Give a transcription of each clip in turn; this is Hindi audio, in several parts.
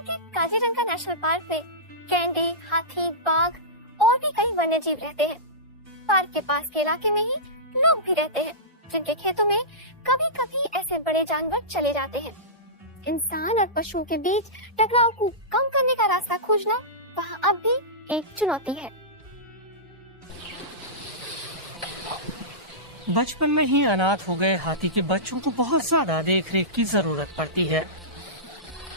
असम के काजीरंगा नेशनल पार्क में गैंडे, हाथी, बाघ और भी कई वन्य जीव रहते हैं। पार्क के पास के इलाके में ही लोग भी रहते हैं, जिनके खेतों में कभी कभी ऐसे बड़े जानवर चले जाते हैं। इंसान और पशुओं के बीच टकराव को कम करने का रास्ता खोजना वहाँ अब भी एक चुनौती है। बचपन में ही अनाथ हो गए हाथी के बच्चों को बहुत ज्यादा देखरेख की जरूरत पड़ती है।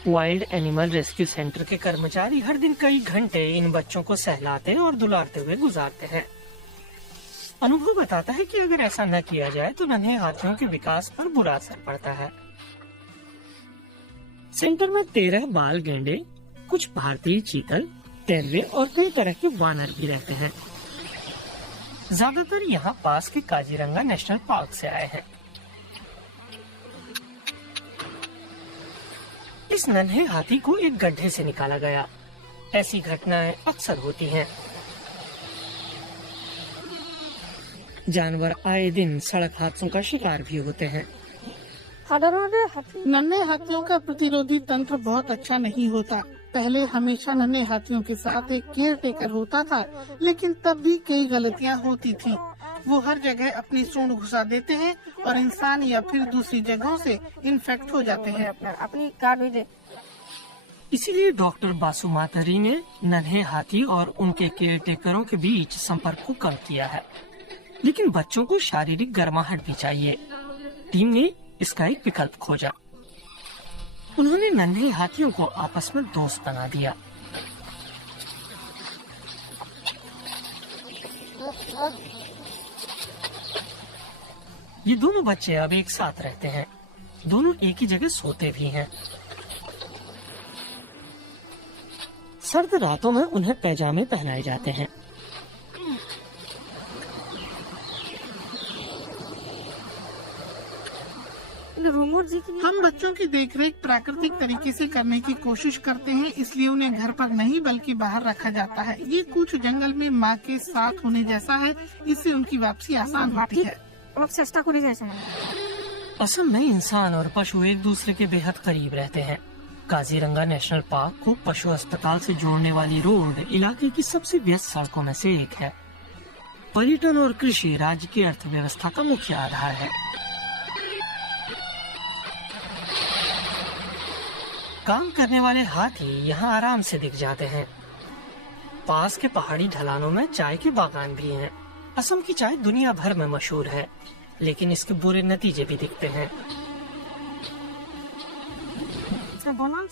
वाइल्ड एनिमल रेस्क्यू सेंटर के कर्मचारी हर दिन कई घंटे इन बच्चों को सहलाते और दुलारते हुए गुजारते हैं। अनुभव बताता है कि अगर ऐसा न किया जाए तो नन्हे हाथियों के विकास पर बुरा असर पड़ता है। सेंटर में 13 बाल गैंडे, कुछ भारतीय चीतल, टेर्रे और कई तरह के वानर भी रहते हैं। ज्यादातर यहाँ पास के काजीरंगा नेशनल पार्क से आए हैं। इस नन्हे हाथी को एक गड्ढे से निकाला गया। ऐसी घटनाएं अक्सर होती हैं। जानवर आए दिन सड़क हादसों का शिकार भी होते हैं। नन्हे हाथियों का प्रतिरोधी तंत्र बहुत अच्छा नहीं होता। पहले हमेशा नन्हे हाथियों के साथ एक केयर टेकर होता था, लेकिन तब भी कई गलतियां होती थी। वो हर जगह अपनी सूंड घुसा देते हैं और इंसान या फिर दूसरी जगहों से इन्फेक्ट हो जाते हैं। अपनी इसीलिए डॉक्टर बासु माथरी ने नन्हे हाथी और उनके केयर टेकरों के बीच संपर्क को कम किया है। लेकिन बच्चों को शारीरिक गर्माहट भी चाहिए। टीम ने इसका एक विकल्प खोजा। उन्होंने नन्हे हाथियों को आपस में दोस्त बना दिया। ये दोनों बच्चे अब एक साथ रहते हैं। दोनों एक ही जगह सोते भी हैं। सर्द रातों में उन्हें पैजामे पहनाए जाते हैं। हम बच्चों की देखरेख प्राकृतिक तरीके से करने की कोशिश करते हैं, इसलिए उन्हें घर पर नहीं बल्कि बाहर रखा जाता है। ये कुछ जंगल में माँ के साथ होने जैसा है, इससे उनकी वापसी आसान होती है। असम में इंसान और पशु एक दूसरे के बेहद करीब रहते हैं। काजीरंगा नेशनल पार्क को पशु अस्पताल से जोड़ने वाली रोड इलाके की सबसे व्यस्त सड़कों में से एक है। पर्यटन और कृषि राज्य की अर्थव्यवस्था का मुख्य आधार है। काम करने वाले हाथी यहाँ आराम से दिख जाते हैं। पास के पहाड़ी ढलानों में चाय के बागान भी हैं। असम की चाय दुनिया भर में मशहूर है, लेकिन इसके बुरे नतीजे भी दिखते हैं।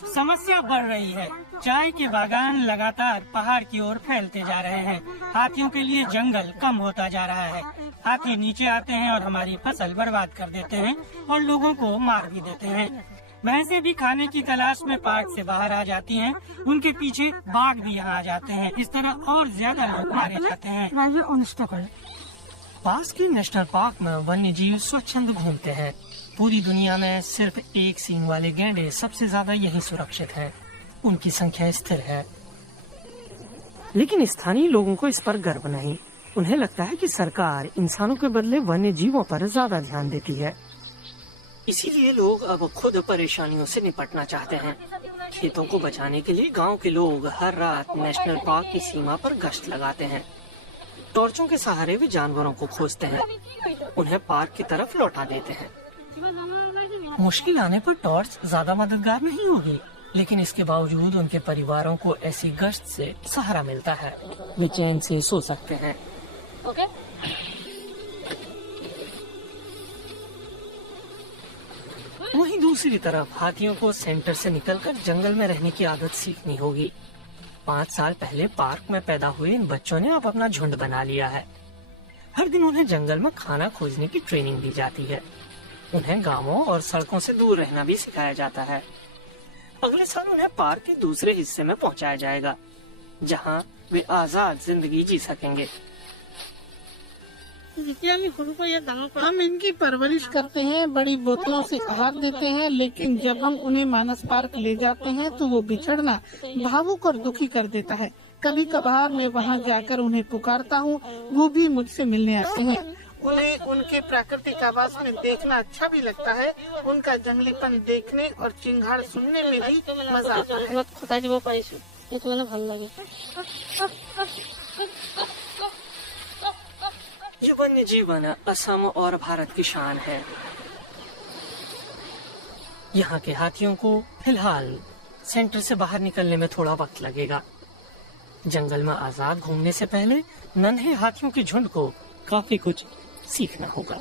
समस्या बढ़ रही है। चाय के बागान लगातार पहाड़ की ओर फैलते जा रहे हैं। हाथियों के लिए जंगल कम होता जा रहा है। हाथी नीचे आते हैं और हमारी फसल बर्बाद कर देते हैं और लोगों को मार भी देते हैं। भैंसें भी खाने की तलाश में पार्क से बाहर आ जाती हैं। उनके पीछे बाघ भी यहाँ आ जाते हैं। इस तरह और ज्यादा लोग मारे जाते हैं। पास के नेशनल पार्क में वन्य जीव स्वच्छंद घूमते हैं। पूरी दुनिया में सिर्फ एक सींग वाले गैंडे सबसे ज्यादा यहीं सुरक्षित हैं। उनकी संख्या स्थिर है, लेकिन स्थानीय लोगों को इस पर गर्व नहीं। उन्हें लगता है कि सरकार इंसानों के बदले वन्य जीवों पर ज्यादा ध्यान देती है। इसीलिए लोग अब खुद परेशानियों से निपटना चाहते हैं। खेतों को बचाने के लिए गांव के लोग हर रात नेशनल पार्क की सीमा पर गश्त लगाते हैं। टॉर्चों के सहारे वे जानवरों को खोजते हैं, उन्हें पार्क की तरफ लौटा देते हैं। मुश्किल आने पर टॉर्च ज्यादा मददगार नहीं होगी, लेकिन इसके बावजूद उनके परिवारों को ऐसी गश्त से सहारा मिलता है। वे चैन से सो सकते हैं। वहीं दूसरी तरफ हाथियों को सेंटर से निकलकर जंगल में रहने की आदत सीखनी होगी। 5 साल पहले पार्क में पैदा हुए इन बच्चों ने अब अपना झुंड बना लिया है। हर दिन उन्हें जंगल में खाना खोजने की ट्रेनिंग दी जाती है। उन्हें गांवों और सड़कों से दूर रहना भी सिखाया जाता है। अगले साल उन्हें पार्क के दूसरे हिस्से में पहुंचाया जाएगा, जहां वे आजाद जिंदगी जी सकेंगे। हम इनकी परवरिश करते हैं, बड़ी बोतलों से आहार देते हैं, लेकिन जब हम उन्हें मानस पार्क ले जाते हैं तो वो बिछड़ना भावुक और दुखी कर देता है। कभी कभार मैं वहाँ जाकर उन्हें पुकारता हूँ, वो भी मुझसे मिलने आते हैं। उन्हें उनके प्राकृतिक आवास में देखना अच्छा भी लगता है। उनका जंगलीपन देखने और चिंगाड़ सुनने में भी मजा आता है। ये वन्य जीवन असम और भारत की शान है। यहाँ के हाथियों को फिलहाल सेंटर से बाहर निकलने में थोड़ा वक्त लगेगा। जंगल में आजाद घूमने से पहले नन्हे हाथियों के झुंड को काफी कुछ सीखना होगा।